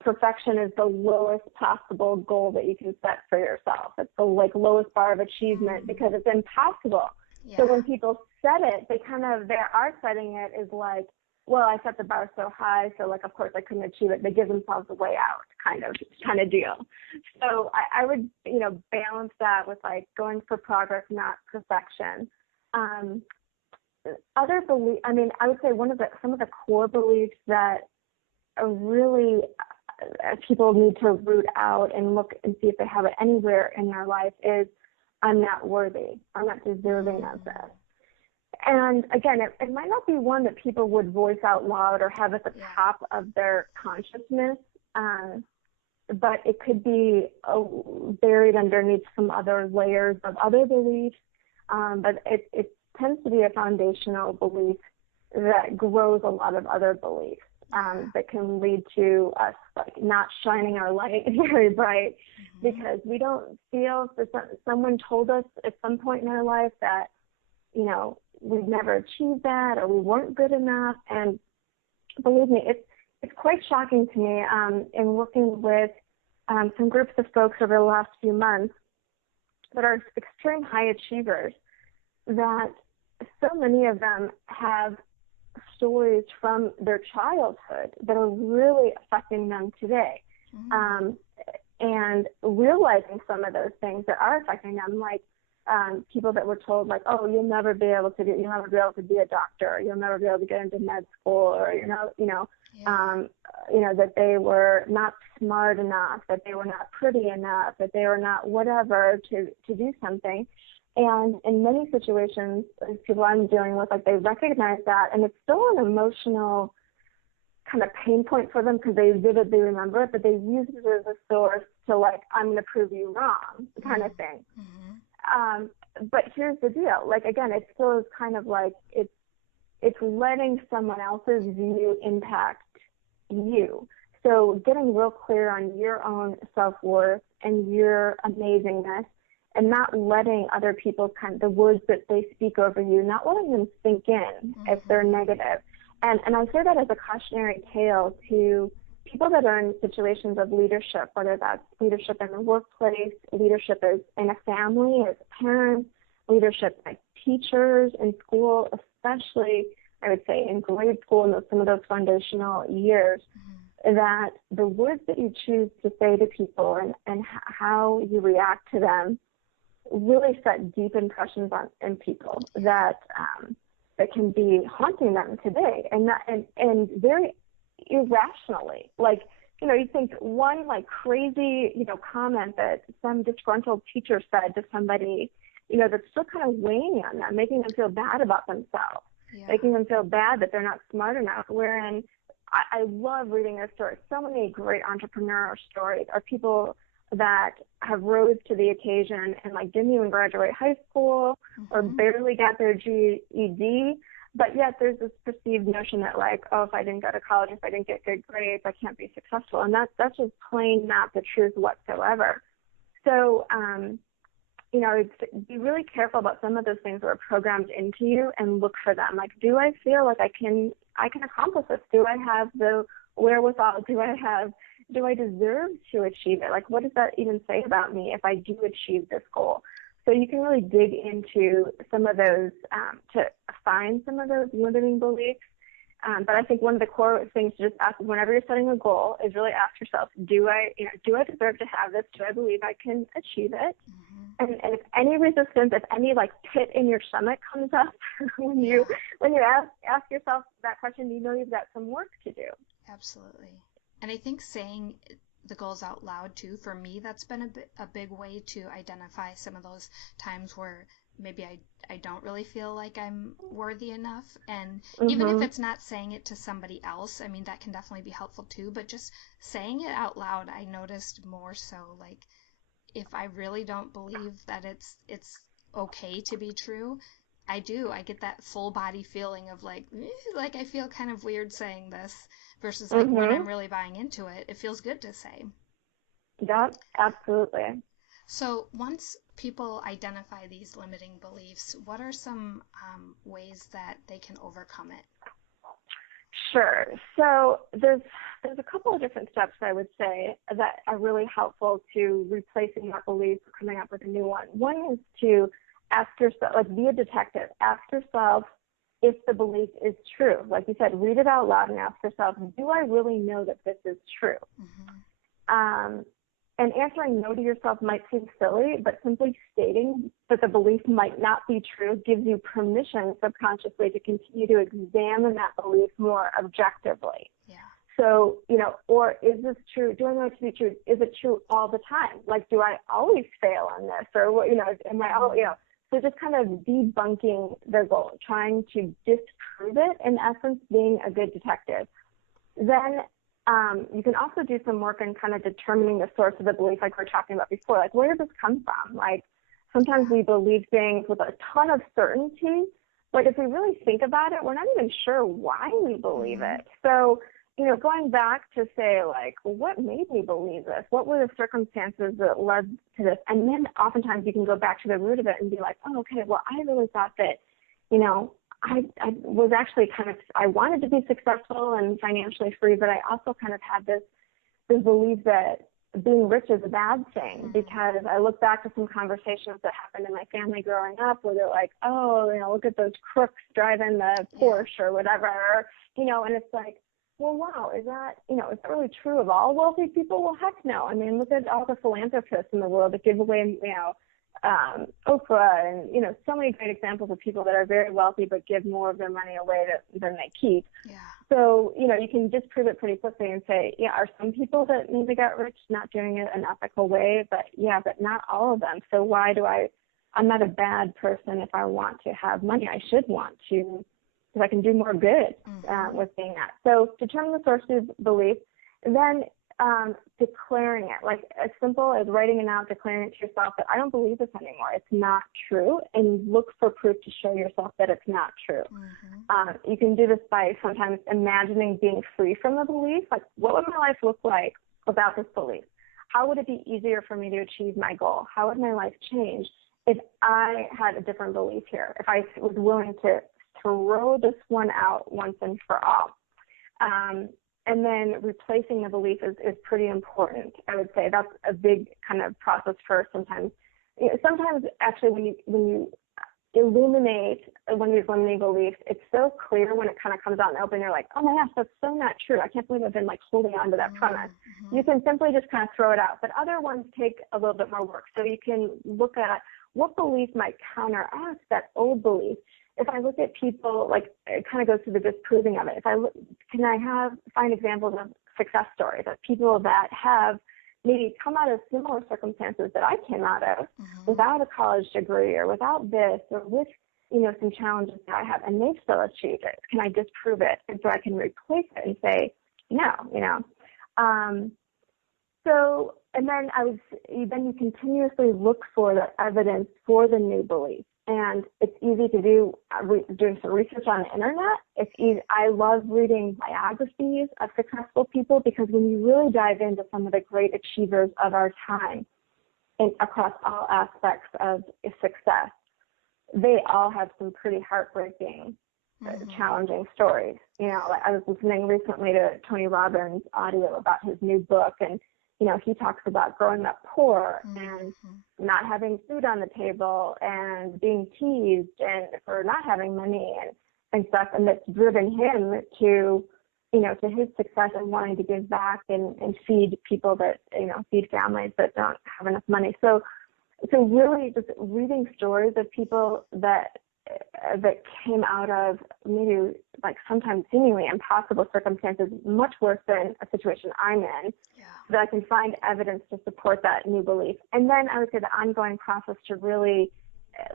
perfection is the lowest possible goal that you can set for yourself. It's the lowest bar of achievement because it's impossible. Yeah. So when people set it, they are setting it as like, well, I set the bar so high, so of course I couldn't achieve it. They give themselves a way out kind of deal. So I would, balance that with going for progress, not perfection. Other belief, I would say some of the core beliefs that are really people need to root out and look and see if they have it anywhere in their life is, I'm not worthy. I'm not deserving of this. And again, it might not be one that people would voice out loud or have at the top of their consciousness, but it could be buried underneath some other layers of other beliefs. But it tends to be a foundational belief that grows a lot of other beliefs that can lead to us like not shining our light very bright because we don't feel someone told us at some point in our life that, you know, we've never achieved that or we weren't good enough. And believe me, it's quite shocking to me in working with some groups of folks over the last few months that are extreme high achievers, that so many of them have stories from their childhood that are really affecting them today. And realizing some of those things that are affecting them, like people that were told, like, oh, you'll never be able to be a doctor, you'll never be able to get into med school, or that they were not smart enough, that they were not pretty enough, that they were not whatever to do something. And in many situations, people I'm dealing with, like, they recognize that, and it's still an emotional kind of pain point for them because they vividly remember it, but they use it as a source to, like, I'm going to prove you wrong kind of thing. But here's the deal. Like, again, it still is kind of like it's letting someone else's view impact you. So getting real clear on your own self-worth and your amazingness, and not letting other people the words that they speak over you, not letting them sink in if they're negative. And I say that as a cautionary tale to people that are in situations of leadership, whether that's leadership in the workplace, leadership as in a family, as parents, leadership like teachers in school, especially, I would say, in grade school and some of those foundational years, that the words that you choose to say to people and how you react to them really set deep impressions in people that can be haunting them today, and very irrationally. Like, you know, you think one like crazy, comment that some disgruntled teacher said to somebody, that's still kind of weighing on them, making them feel bad about themselves, making them feel bad that they're not smart enough. Wherein I love reading their stories. So many great entrepreneurial stories are people that have rose to the occasion and like didn't even graduate high school or barely got their GED, but yet there's this perceived notion that like, oh, if I didn't go to college, if I didn't get good grades, I can't be successful. And that's just plain not the truth whatsoever. So, be really careful about some of those things that are programmed into you and look for them. Like, do I feel like I can accomplish this? Do I have the wherewithal? Do I deserve to achieve it? Like, what does that even say about me if I do achieve this goal? So you can really dig into some of those to find some of those limiting beliefs. But I think one of the core things to just ask whenever you're setting a goal is really ask yourself, do I deserve to have this? Do I believe I can achieve it? And if any resistance, if any like pit in your stomach comes up when you ask yourself that question, you've got some work to do. Absolutely. And I think saying the goals out loud too, for me, that's been a big way to identify some of those times where maybe I don't really feel like I'm worthy enough. And even if it's not saying it to somebody else, I mean, that can definitely be helpful too, but just saying it out loud, I noticed more so, like, if I really don't believe that it's okay to be true, I get that full body feeling of like I feel kind of weird saying this versus like when I'm really buying into it, it feels good to say. Yeah, absolutely. So once people identify these limiting beliefs, what are some ways that they can overcome it? Sure. So there's a couple of different steps I would say that are really helpful to replacing that belief or coming up with a new one. One is to ask yourself, like, be a detective. Ask yourself if the belief is true. Like you said, read it out loud and ask yourself, do I really know that this is true? And answering no to yourself might seem silly, but simply stating that the belief might not be true gives you permission subconsciously to continue to examine that belief more objectively. Yeah. So, or is this true? Do I know it to be true? Is it true all the time? Like, do I always fail on this? Or, am I all, so just kind of debunking the goal, trying to disprove it, in essence, being a good detective. Then you can also do some work in kind of determining the source of the belief, like we were talking about before. Like, where does this come from? Like, sometimes we believe things with a ton of certainty, but if we really think about it, we're not even sure why we believe it. So, going back to say, like, well, what made me believe this? What were the circumstances that led to this? And then oftentimes you can go back to the root of it and be like, oh, okay, well, I really thought that, I was actually I wanted to be successful and financially free, but I also kind of had this belief that being rich is a bad thing, because I look back to some conversations that happened in my family growing up where they're like, oh, look at those crooks driving the Porsche or whatever, and it's like, well, wow, is that really true of all wealthy people? Well, heck no. I mean, look at all the philanthropists in the world that give away, Oprah and, so many great examples of people that are very wealthy but give more of their money away than they keep. Yeah. So, you can disprove it pretty quickly and say, yeah, are some people that maybe got rich not doing it an ethical way? But not all of them. So why I'm not a bad person if I want to have money. I should want to, because I can do more good with being that. So determine the source of belief, and then declaring it, like as simple as writing it out, declaring it to yourself that I don't believe this anymore. It's not true, and look for proof to show yourself that it's not true. You can do this by sometimes imagining being free from the belief. Like, what would my life look like without this belief? How would it be easier for me to achieve my goal? How would my life change if I had a different belief here? If I was willing to throw this one out once and for all. And then replacing the belief is pretty important. I would say that's a big kind of process for sometimes. Sometimes actually when you illuminate one of these limiting beliefs, it's so clear when it kind of comes out in the open. You're like, oh my gosh, that's so not true. I can't believe I've been like holding on to that premise. You can simply just kind of throw it out. But other ones take a little bit more work. So you can look at what belief might counteract that old belief. If I look at people, like, it kind of goes to the disproving of it. Find examples of success stories of people that have maybe come out of similar circumstances that I came out of without a college degree or without this or with, some challenges that I have, and they've still achieved it. Can I disprove it? And so I can replace it and say, no. So, and then you continuously look for the evidence for the new belief. And it's easy to do doing some research on the internet. It's easy. I love reading biographies of successful people, because when you really dive into some of the great achievers of our time and across all aspects of success, they all have some pretty heartbreaking, challenging stories. Like I was listening recently to Tony Robbins' audio about his new book, and he talks about growing up poor and not having food on the table and being teased and for not having money and stuff. And that's driven him to his success and wanting to give back and feed people that, feed families that don't have enough money. So really just reading stories of people that came out of maybe like sometimes seemingly impossible circumstances, much worse than a situation I'm in, so that I can find evidence to support that new belief. And then I would say the ongoing process to really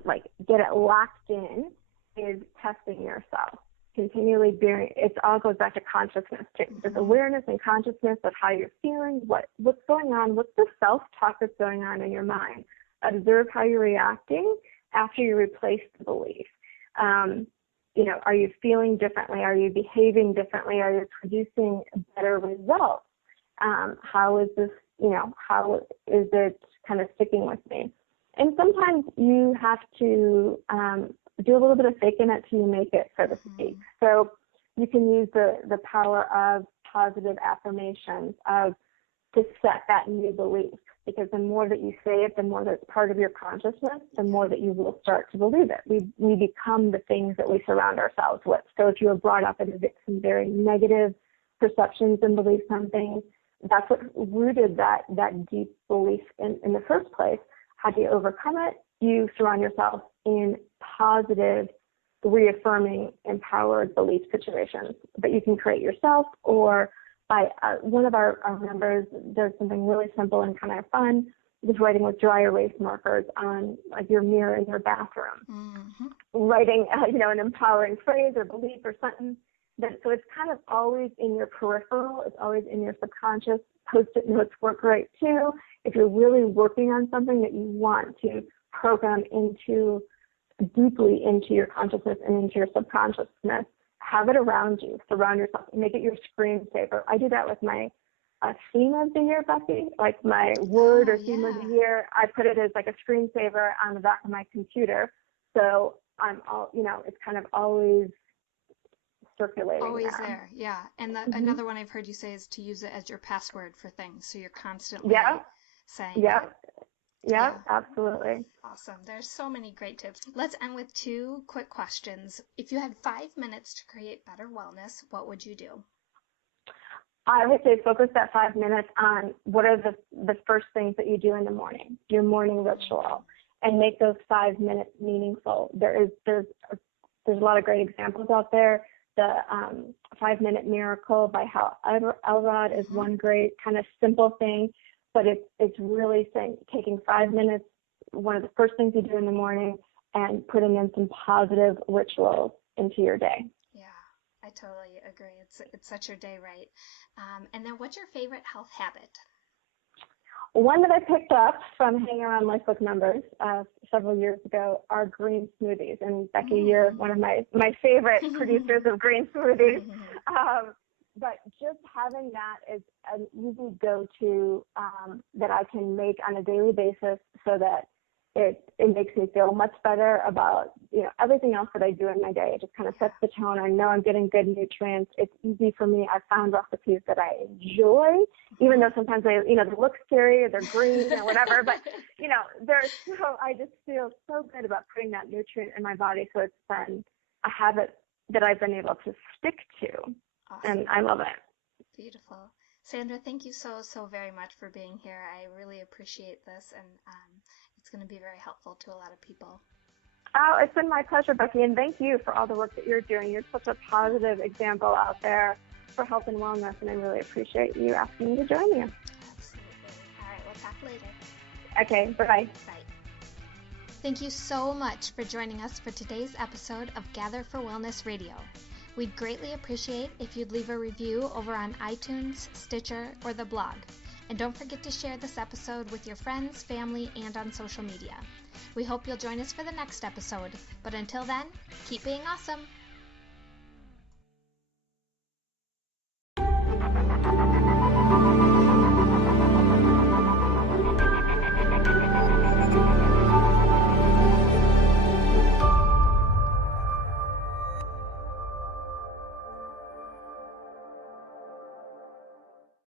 get it locked in is testing yourself. Continually it all goes back to consciousness too. Just awareness and consciousness of how you're feeling, what's going on, what's the self-talk that's going on in your mind. Observe how you're reacting after you replace the belief. Are you feeling differently? Are you behaving differently? Are you producing better results? How is this, how is it kind of sticking with me? And sometimes you have to do a little bit of faking it till you make it, so to speak. So you can use the power of positive affirmations to set that new belief, because the more that you say it, the more that's part of your consciousness, the more that you will start to believe it. We become the things that we surround ourselves with. So if you were brought up in some very negative perceptions and beliefs on things, that's what rooted that deep belief in the first place. How do you overcome it? You surround yourself in positive, reaffirming, empowered belief situations that you can create yourself or One of our members does something really simple and kind of fun, just writing with dry erase markers on like your mirror in your bathroom, writing an empowering phrase or belief or sentence. So it's kind of always in your peripheral. It's always in your subconscious. Post-it notes work great too. If you're really working on something that you want to program deeply into your consciousness and into your subconsciousness, have it around you. Surround yourself. Make it your screensaver. I do that with my theme of the year, Becky, like my word or theme of the year. I put it as like a screensaver on the back of my computer. So it's kind of always circulating. Always there, yeah. And another one I've heard you say is to use it as your password for things. So you're constantly saying. Yeah, absolutely. Awesome. There's so many great tips. Let's end with 2 quick questions. If you had 5 minutes to create better wellness, what would you do? I would say focus that 5 minutes on what are the first things that you do in the morning, your morning ritual, and make those 5 minutes meaningful. There's a lot of great examples out there. The 5-minute miracle by Hal Elrod is one great kind of simple thing, but it's really taking 5 minutes, one of the first things you do in the morning, and putting in some positive rituals into your day. Yeah, I totally agree. It sets your day right. And then what's your favorite health habit? One that I picked up from hanging around Lifebook members several years ago are green smoothies. And Becky, you're one of my favorite producers of green smoothies. But just having that is an easy go-to that I can make on a daily basis so that it makes me feel much better about, everything else that I do in my day. It just kind of sets the tone. I know I'm getting good nutrients. It's easy for me. I found recipes that I enjoy, even though sometimes they look scary or they're green or whatever, but, I just feel so good about putting that nutrient in my body. So it's been a habit that I've been able to stick to. Awesome. And I love it. Beautiful. Sandra, thank you so very much for being here. I really appreciate this, and it's going to be very helpful to a lot of people. Oh, it's been my pleasure, Becky, and thank you for all the work that you're doing. You're such a positive example out there for health and wellness, and I really appreciate you asking me to join you. Absolutely. All right, we'll talk later. Okay, bye-bye. Bye. Thank you so much for joining us for today's episode of Gather for Wellness Radio. We'd greatly appreciate if you'd leave a review over on iTunes, Stitcher, or the blog. And don't forget to share this episode with your friends, family, and on social media. We hope you'll join us for the next episode. But until then, keep being awesome.